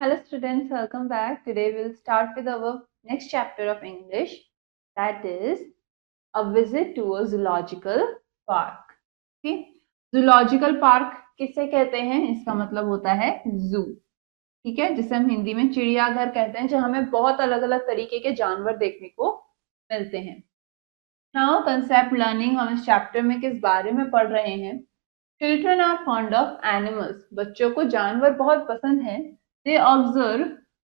Hello students, welcome back. Today we'll start with our next chapter of English, that is a visit to a zoological park. Okay? Zoological park किसे कहते हैं? इसका मतलब होता है zoo. ठीक है, जिसे हम हिंदी में चिड़ियाघर कहते हैं, जहाँ हमें बहुत अलग अलग तरीके के जानवर देखने को मिलते हैं. नाउ कंसेप्ट लर्निंग हम इस चैप्टर में किस बारे में पढ़ रहे हैं? Children are fond of animals. बच्चों को जानवर बहुत पसंद है. They observe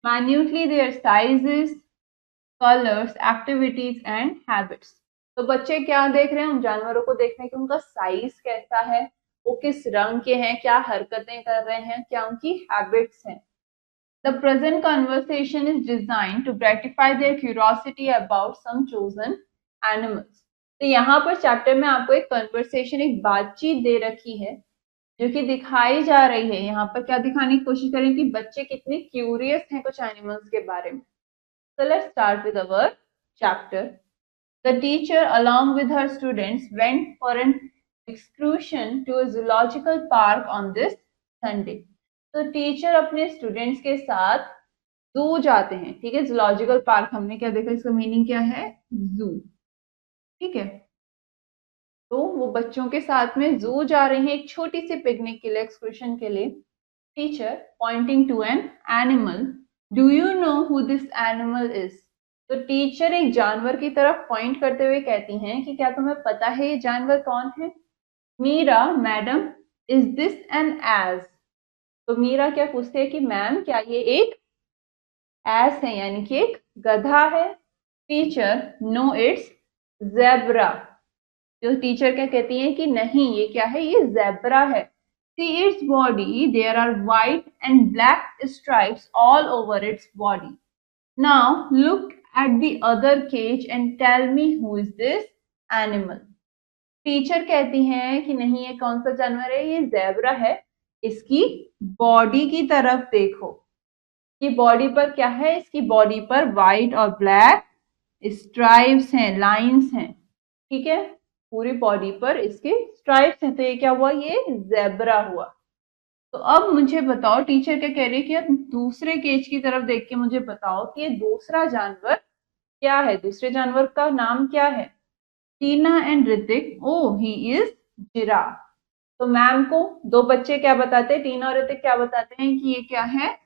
minutely their sizes, colors, activities and habits. तो बच्चे क्या देख रहे हैं? उन जानवरों को देख रहे हैं कि उनका साइज कैसा है, वो किस रंग के हैं, क्या हरकतें कर रहे हैं, क्या उनकी हैबिट्स हैं. The present conversation is designed to gratify their curiosity about some chosen animals. तो यहाँ पर चैप्टर में आपको एक कन्वर्सेशन, एक बातचीत दे रखी है जो कि दिखाई जा रही है. यहाँ पर क्या दिखाने की कोशिश करें कि बच्चे कितने क्यूरियस हैं कुछ एनिमल्स के बारे में. So let's start with our chapter. The teacher along with her students went for an excursion to a zoological park on this Sunday. तो टीचर अपने स्टूडेंट्स के साथ जू जाते हैं. ठीक है, जूलॉजिकल पार्क हमने क्या देखा, इसका मीनिंग क्या है? जू. ठीक है, तो वो बच्चों के साथ में जू जा रहे हैं एक छोटी सी पिकनिक के लिए, एक्सकर्शन के लिए. Teacher pointing to an animal, do you know who this animal is? तो टीचर एक जानवर की तरफ पॉइंट करते हुए कहती हैं कि क्या तुम्हें पता है ये जानवर कौन है? Meera, madam, is this an ass? तो मीरा क्या पूछते हैं कि मैम क्या ये एक एस है, यानी कि एक गधा है. Teacher, no it's zebra. जो टीचर क्या कहती है कि नहीं, ये क्या है? ये ज़ेब्रा है. See its body, there are white and black stripes all over its body. Now look at the other cage and tell me who is this animal. Teacher कहती हैं कि नहीं, ये कौन सा जानवर है? ये ज़ेब्रा है. इसकी बॉडी की तरफ देखो. ये बॉडी पर क्या है? इसकी बॉडी पर व्हाइट और ब्लैक स्ट्राइप्स हैं, लाइंस हैं. ठीक है, पूरी बॉडी पर इसके स्ट्राइप्स हैं. तो ये क्या हुआ? ये ज़ेब्रा हुआ. तो अब मुझे बताओ, टीचर क्या कह रही है कि अब दूसरे केज की तरफ देख के मुझे बताओ कि ये दूसरा जानवर क्या है, दूसरे जानवर का नाम क्या है? Tina and Hrithik, oh he is giraffe. तो मैम को दो बच्चे क्या बताते हैं? टीना और ऋतिक क्या बताते हैं कि ये क्या है?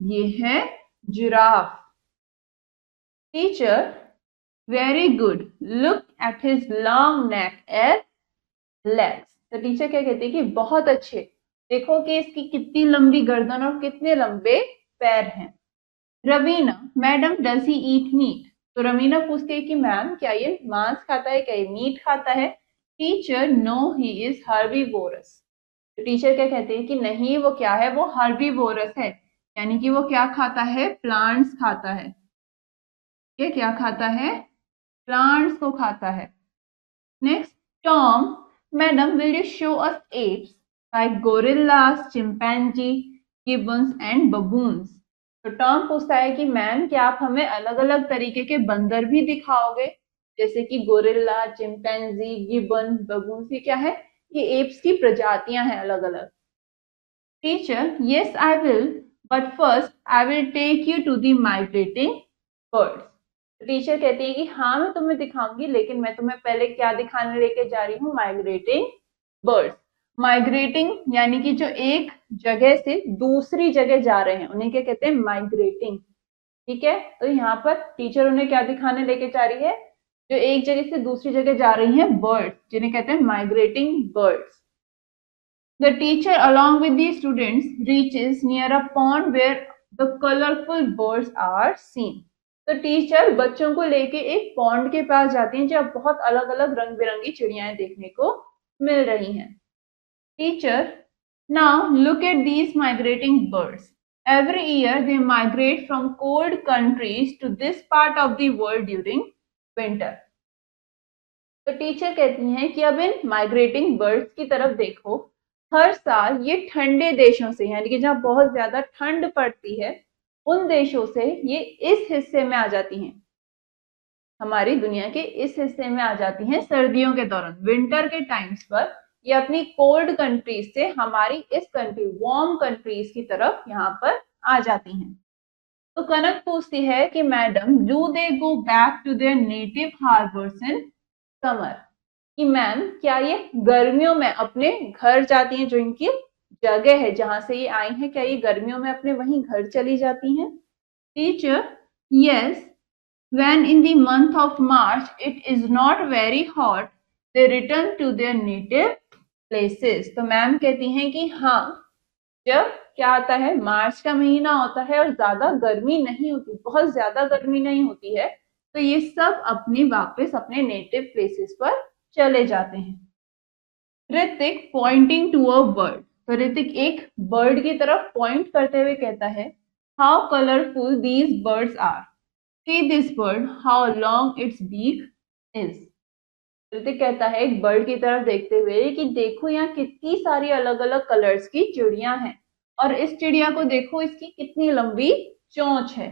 ये है giraffe. Teacher, very good, look at his long neck and legs. तो टीचर क्या कहती है कि बहुत अच्छे, देखो कि इसकी कितनी लंबी गर्दन और कितने लंबे पैर हैं. Raveena, madam, does he eat meat? तो रवीना पूछती है कि मैम क्या ये मांस खाता है, क्या ये मीट खाता है? Teacher, no he is herbivorous. तो टीचर क्या कहते हैं कि नहीं, वो क्या है? वो हर्बीवोरस है, यानी कि वो क्या खाता है? प्लांट्स खाता है. ये क्या खाता है? प्लांट्स को खाता है. Next, Tom, madam, will you show us apps like gorillas, chimpanzee, Gibbons and baboons? तो टॉम पूछता है कि मैम क्या आप हमें अलग अलग तरीके के बंदर भी दिखाओगे, जैसे कि गोरिल्ला, चिंपैंजी, गिबन, बबून? ये क्या है? ये एप्स की प्रजातियां हैं अलग अलग. Teacher, yes I will, but first I will take you to the migrating birds. Teacher कहती है कि हाँ मैं तुम्हें दिखाऊंगी, लेकिन मैं तुम्हें पहले क्या दिखाने लेके जा रही हूँ? Migrating birds. माइग्रेटिंग यानी कि जो एक जगह से दूसरी जगह जा रहे हैं, उन्हें क्या कहते हैं? माइग्रेटिंग. ठीक है, तो यहाँ पर टीचर उन्हें क्या दिखाने लेके जा रही है? जो एक जगह से दूसरी जगह जा रही हैं बर्ड्स, जिन्हें कहते हैं migrating birds. The teacher along with the students reaches near a pond where the colorful birds are seen. तो टीचर बच्चों को लेके एक पॉन्ड के पास जाती हैं जहाँ बहुत अलग अलग रंग बिरंगी चिड़ियाएं देखने को मिल रही हैं. Teacher, now look at these migrating birds. Every year they migrate from cold countries to this part of the world during winter. तो टीचर कहती हैं कि अब इन माइग्रेटिंग बर्ड्स की तरफ देखो. हर साल ये ठंडे देशों से, यानी कि जहाँ बहुत ज्यादा ठंड पड़ती है, उन देशों से ये इस हिस्से में आ जाती हैं, हमारी दुनिया के इस हिस्से में आ जाती हैं सर्दियों के दौरान. विंटर के टाइम्स पर ये अपनी कोल्ड कंट्रीज से हमारी इस कंट्री, वार्म कंट्रीज की तरफ यहाँ पर आ जाती हैं। तो कनक पूछती है कि madam do they go back to their native harbours in summer, कि मैम क्या ये गर्मियों में अपने घर जाती हैं, जो इनकी जगह है जहां से ये आई हैं, क्या ये गर्मियों में अपने वहीं घर चली जाती हैं? Teacher yes, when in the month of March it is not very hot, they return to their native places. तो मैम कहती हैं कि हाँ, जब क्या आता है, मार्च का महीना होता है और ज्यादा गर्मी नहीं होती, बहुत ज्यादा गर्मी नहीं होती है, तो ये सब अपने वापस अपने नेटिव प्लेसेस पर चले जाते हैं। Hrithik pointing to a bird, तो ऋतिक एक बर्ड की तरफ पॉइंट करते हुए कहता है how colourful these birds are, see this bird how long its beak is। Hrithik कहता है एक बर्ड की तरफ देखते हुए कि देखो यहाँ कितनी सारी अलग अलग कलर्स की चिड़िया हैं, और इस चिड़िया को देखो इसकी कितनी लंबी चोंच है।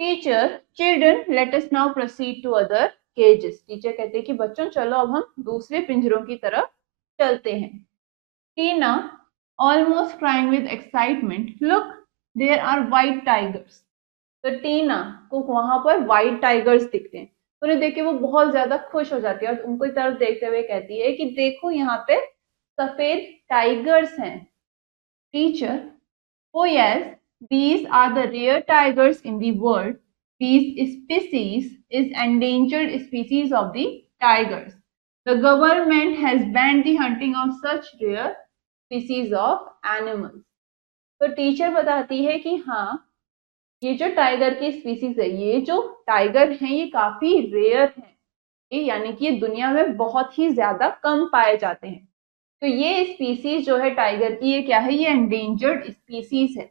Teacher children let us now proceed to other cages, teacher कहते हैं कि बच्चों चलो अब हम दूसरे पिंजरों की तरफ चलते हैं। Tina almost crying with excitement, look there are white tigers. तो टीना को वहां पर व्हाइट टाइगर्स दिखते हैं, तो उन्हें देख के वो बहुत ज्यादा खुश हो जाती है और उनको तरफ देखते हुए कहती है कि देखो यहाँ पे सफेद टाइगर्स हैं। Teacher O yes, these are the rare tigers in the world. These species is endangered species of the tigers. The government has banned the hunting of such rare species of animals. तो teacher बताती है कि हाँ, ये जो tiger की species है, ये जो टाइगर हैं ये काफी रेयर हैं, ये यानी कि ये दुनिया में बहुत ही ज्यादा कम पाए जाते हैं। तो ये स्पीसीज जो है टाइगर की, ये क्या है, ये एंडेंजर्ड स्पीसीज है,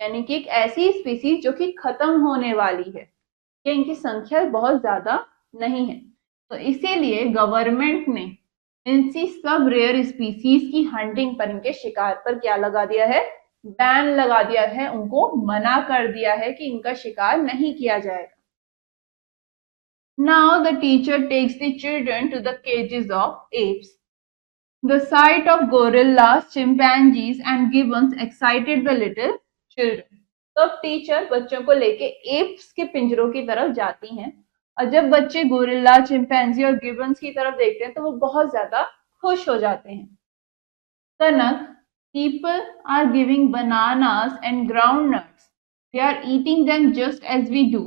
यानी कि एक ऐसी स्पीसीज जो कि खत्म होने वाली है, कि इनकी संख्या बहुत ज्यादा नहीं है। तो इसीलिए गवर्नमेंट ने इनसी सब रेयर स्पीसीज की हंटिंग पर, इनके शिकार पर क्या लगा दिया है, बैन लगा दिया है, उनको मना कर दिया है कि इनका शिकार नहीं किया जाएगा। Now the teacher takes the children to the cages of apes. The sight of gorillas, chimpanzees and gibbons excited the little children. तो अब टीचर बच्चों को लेके एप्स के पिंजरों की तरफ जाती हैं, और जब बच्चे गोरिल्ला, चिंपैंजी और गिबन्स की तरफ देखते हैं तो वो बहुत ज्यादा खुश हो जाते हैं। कनक, people are giving bananas and groundnuts. They are eating them just as we do.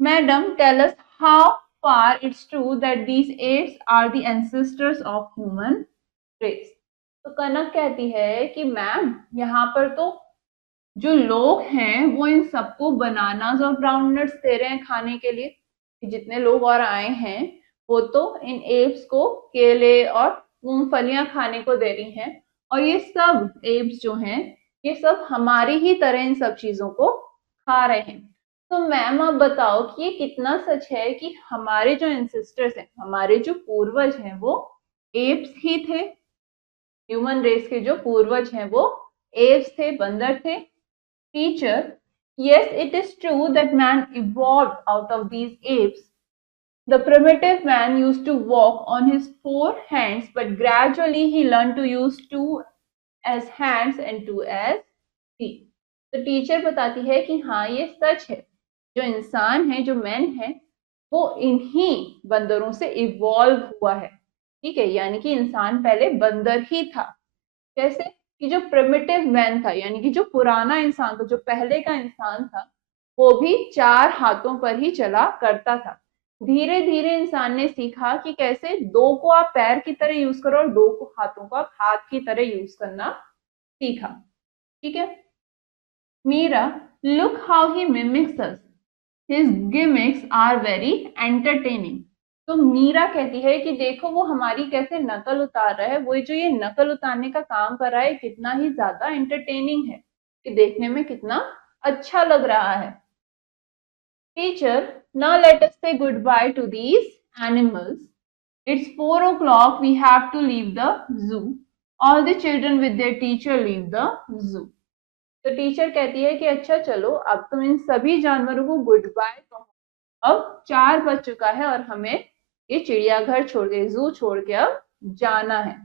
Madam, tell us how far it's true that these apes are the ancestors of human race. तो कनक कहती है कि मैम यहाँ पर तो जो लोग हैं वो इन सबको बनानास और ग्राउंडनट्स दे रहे हैं खाने के लिए, जितने लोग और आए हैं वो तो इन एप्स को केले और मूंगफलियां खाने को दे रही हैं, और ये सब एप्स जो हैं ये सब हमारी ही तरह इन सब चीजों को खा रहे हैं। तो मैम आप बताओ कि ये कितना सच है कि हमारे जो एंसेस्टर्स हैं, हमारे जो पूर्वज हैं वो एप्स ही थे, ह्यूमन रेस के जो पूर्वज हैं वो एप्स थे, बंदर थे। Teacher yes, it is true that man evolved out of these apes. The primitive man used to walk on his four hands, but gradually he learned to use two as hands and two as feet. तो teacher बताती है कि हाँ ये सच है, जो इंसान है, जो मैन है, वो इन्हीं बंदरों से इवॉल्व हुआ है, ठीक है, यानी कि इंसान पहले बंदर ही था। कैसे कि जो प्रिमिटिव मैन था, यानी कि जो पुराना इंसान था, जो पहले का इंसान था, वो भी चार हाथों पर ही चला करता था। धीरे धीरे इंसान ने सीखा कि कैसे दो को आप पैर की तरह यूज करो और दो को हाथों को आप हाथ की तरह यूज करना सीखा, ठीक है। Meera, look how he mimics us, his gimmicks are very entertaining. तो मीरा कहती है कि देखो वो हमारी कैसे नकल उतार रहा है, वो जो ये नकल उतारने का काम कर रहा है कितना ही ज्यादा एंटरटेनिंग है, कि देखने में कितना अच्छा लग रहा है। Teacher, now let us say goodbye to these animals, it's 4 o'clock, we have to leave the zoo. All the children with their teacher leave the zoo. तो टीचर कहती है कि अच्छा चलो अब तुम इन सभी जानवरों को गुड बाय कहो, अब 4 बज चुका है और हमें ये चिड़ियाघर छोड़ के, जू छोड़ के अब जाना है।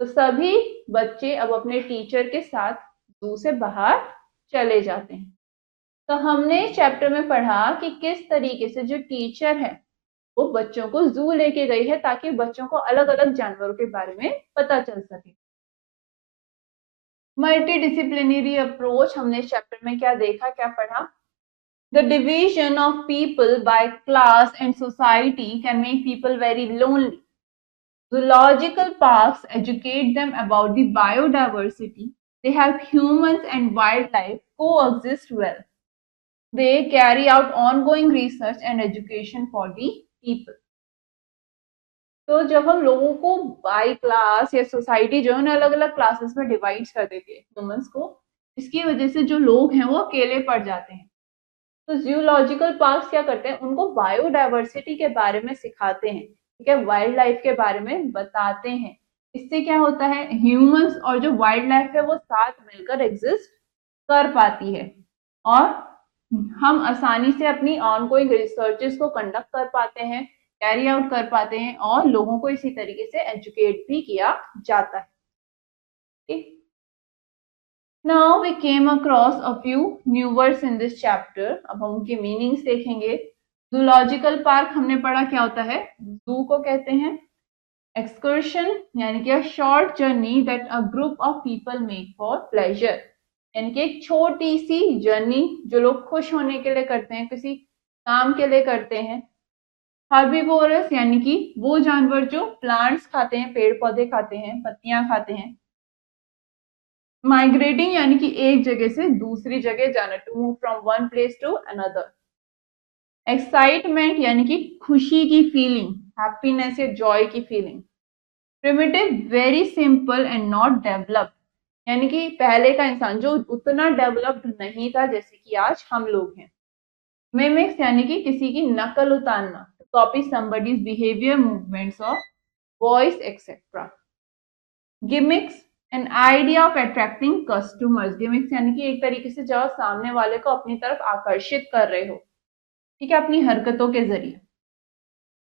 तो सभी बच्चे अब अपने टीचर के साथ जू से बाहर चले जाते हैं। तो हमने इस चैप्टर में पढ़ा कि किस तरीके से जो टीचर है वो बच्चों को जू लेके गई है ताकि बच्चों को अलग अलग जानवरों के बारे में पता चल सके। मल्टी डिसिप्लिनरी अप्रोच, हमने इस चैप्टर में क्या देखा, क्या पढ़ा? The division of people by class and society can make people very lonely. Zoological parks educate them about the biodiversity. They help humans and wildlife coexist well. They carry out ongoing research and education for the people. तो जब हम लोगों को bye class या society जो है उन्हें अलग अलग क्लासेस में डिवाइड कर देती है ह्यूमंस को, इसकी वजह से जो लोग हैं वो अकेले पड़ जाते हैं। तो जियोलॉजिकल पार्क्स क्या करते हैं, उनको बायोडाइवर्सिटी के बारे में सिखाते हैं, ठीक है, वाइल्ड लाइफ के बारे में बताते हैं। इससे क्या होता है, ह्यूमंस और जो वाइल्ड लाइफ है वो साथ मिलकर एग्जिस्ट कर पाती है और हम आसानी से अपनी ऑनगोइंग रिसर्चेस को कंडक्ट कर पाते हैं, कैरी आउट कर पाते हैं और लोगों को इसी तरीके से एजुकेट भी किया जाता है। ठीक, Now we came across a few new words in this chapter. अब हम उनके मीनिंग्स देखेंगे। जूलॉजिकल पार्क हमने पढ़ा क्या होता है, जू को कहते हैं। एक्सकर्शन यानी कि short journey that a group of people make for pleasure, यानी कि एक छोटी सी जर्नी जो लोग खुश होने के लिए करते हैं, किसी काम के लिए करते हैं। हर्बीवोरस यानी कि वो जानवर जो प्लांट्स खाते हैं, पेड़ पौधे खाते हैं, पत्तियां खाते हैं। माइग्रेटिंग यानी कि एक जगह से दूसरी जगह जाना, to move from one place to another. Excitement यानी कि खुशी की फीलिंग, हैप्पीनेस या जॉय की feeling. Primitive very simple and not developed, यानी कि पहले का इंसान जो उतना डेवलप्ड नहीं था जैसे कि आज हम लोग हैं। मिमिक्स यानी कि किसी की नकल उतारना, copy somebody's behaviour, movements of voice etcetera. Gimmicks an idea of attracting customers, gimmicks यानी कि एक तरीके से जब सामने वाले को अपनी तरफ आकर्षित कर रहे हो, ठीक है, अपनी हरकतों के जरिए।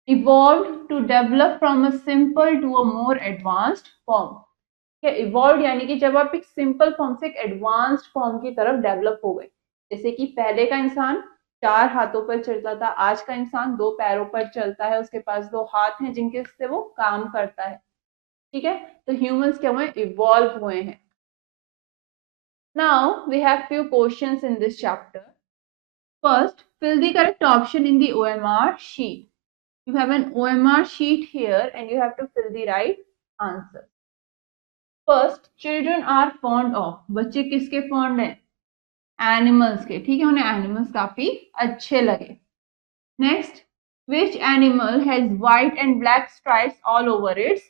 Evolve to develop from a simple to a more advanced form, ठीक है, इवॉल्व यानी कि जब आप एक सिंपल फॉर्म से एक एडवांस्ड फॉर्म की तरफ डेवलप हो गए। जैसे कि पहले का इंसान 4 हाथों पर चलता था, आज का इंसान 2 पैरों पर चलता है, उसके पास 2 हाथ हैं जिनके से वो काम करता है, ठीक है। तो ह्यूमंस क्या हुए, इवॉल्व हुए हैं। Now we have few questions in this chapter. First, fill the correct option in the OMR sheet. You have an OMR sheet here and you have to fill the right answer. First, children are fond of. बच्चे किसके fond हैं? Animals के, ठीक है, उन्हें animals काफी अच्छे लगे। Next, which animal has white and black stripes all over its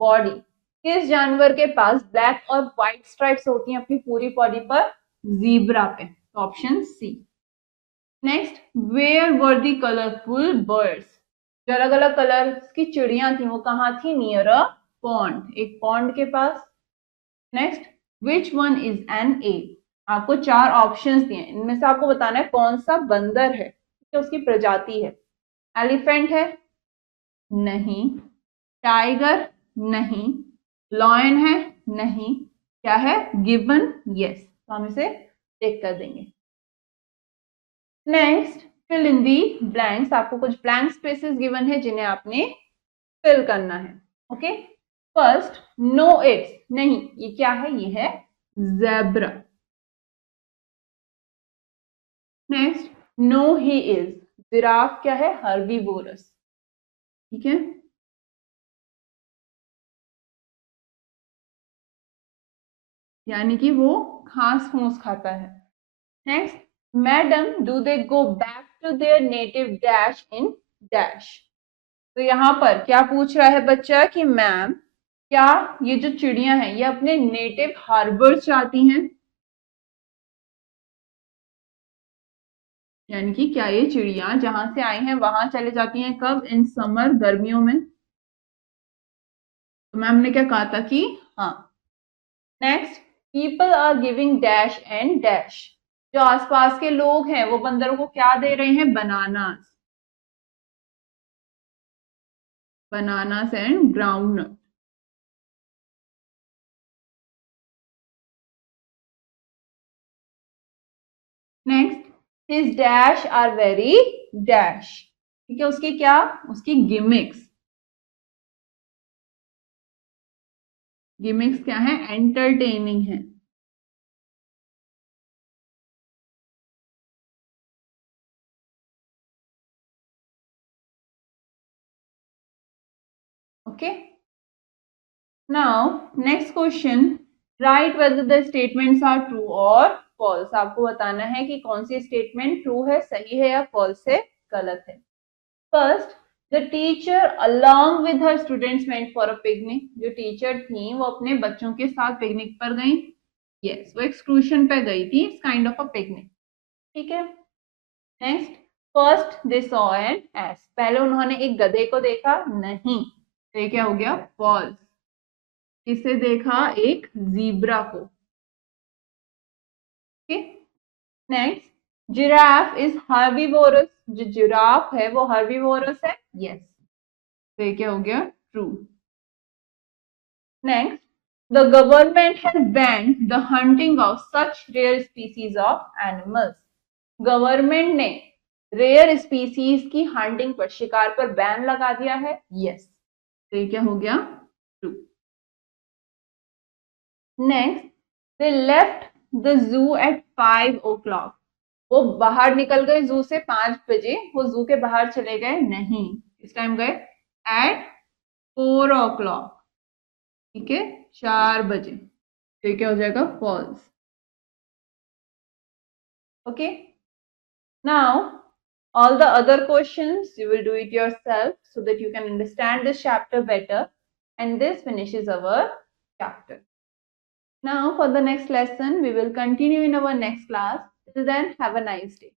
body? किस जानवर के पास ब्लैक और व्हाइट स्ट्राइप्स होती हैं अपनी पूरी बॉडी पर? जीब्रा पे, option C. Next, where were the colourful birds? जो अलग अलग कलर की चिड़िया थी वो कहाँ थी? नियर अ पॉन्ड, एक पॉन्ड के पास। Next, which one is an ape? आपको 4 ऑप्शंस दिए, इनमें से आपको बताना है कौन सा बंदर है, तो उसकी प्रजाति है। एलिफेंट है? नहीं। टाइगर? नहीं। लॉयन है? नहीं। क्या है? गिबन? यस। तो हम इसे टिक कर देंगे। Next, fill in the blanks. आपको कुछ ब्लैंक स्पेसेस गिवन है जिन्हें आपने फिल करना है। ओके, फर्स्ट, नो इट्स, नहीं, ये क्या है? ये है zebra. Next, no he is, giraffe क्या है? हर्बीवोरस, ठीक है। यानी कि वो घास फूस खाता है। Next, madam do they go back to their native dash in dash? तो यहाँ पर क्या पूछ रहा है बच्चा कि मैम क्या ये जो चिड़िया हैं ये अपने नेटिव हार्बर जाती हैं? यानी कि क्या ये चिड़िया जहां से आई हैं वहां चले जाती हैं? कब? इन समर, गर्मियों में। तो मैम ने क्या कहा था कि हाँ। Next, people are giving dash and dash. जो आसपास के लोग हैं वो बंदरों को क्या दे रहे हैं? Bananas, bananas and ground. Next, his dash are very dash, ठीक है, उसकी क्या, उसकी गिमिक्स, गिमिक्स क्या है, एंटरटेनिंग है। Okay, now next question, right whether the statements are true और फॉल्स। आपको बताना है कि कौन सी स्टेटमेंट ट्रू है, सही है, या फॉल्स है, गलत है। First, the teacher along with her students went for a picnic. जो टीचर थी वो अपने बच्चों के साथ पिकनिक पर गई। यस, वो एक्सक्लूशन पे गई थी, it's kind of a picnic, ठीक है। Next, first they saw an S, पहले उन्होंने एक गधे को देखा, नहीं, तो ये क्या हो गया, फॉल्स। किसे देखा, एक जीब्रा को, ठीक। नेक्स्ट, जिराफ इज हर्बीवोरस, जो जिराफ है वो हर्बीवोरस है, यस, तो ये क्या हो गया, true. Next, the government has banned the hunting of such rare species of animals. Government ने रेयर स्पीसीज की हंटिंग पर, शिकार पर बैन लगा दिया है, यस, तो ये क्या हो गया, true. Next, they left the zoo at 5 o'clock, वो बाहर निकल गए जू से 5 बजे, वो जू के बाहर चले गए, नहीं, इस टाइम गए एट 4 o'clock, ठीक है, 4 बजे, तो ये क्या हो जाएगा, false. Okay, now all the other questions you will do it yourself so that you can understand this chapter better, and this finishes our chapter. Now for the next lesson we will continue in our next class. Till then, have a nice day.